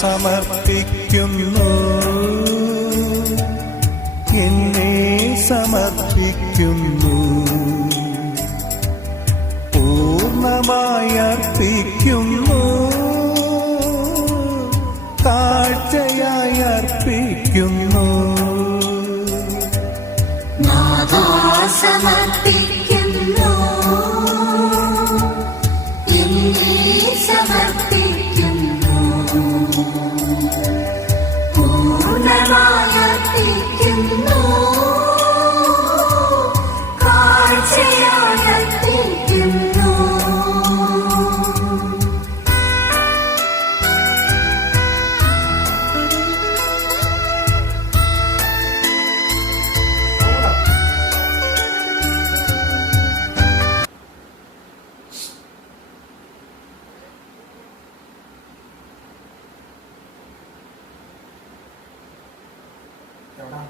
സമർപ്പിക്കുന്നു, എന്നെ സമർപ്പിക്കുന്നു, പൂർണ്ണമായി അർപ്പിക്കുന്നു, താഴ്ചയായി അർപ്പിക്കുന്നു. നാഥാ സമർപ്പിക്കുന്നു, എന്നെ സമർപ്പിക്കുന്നു, പൂർണ്ണമായി അർപ്പിക്കുന്നു, കാഴ്ചയായി അർപ്പിക്കുന്നു. എവിടാ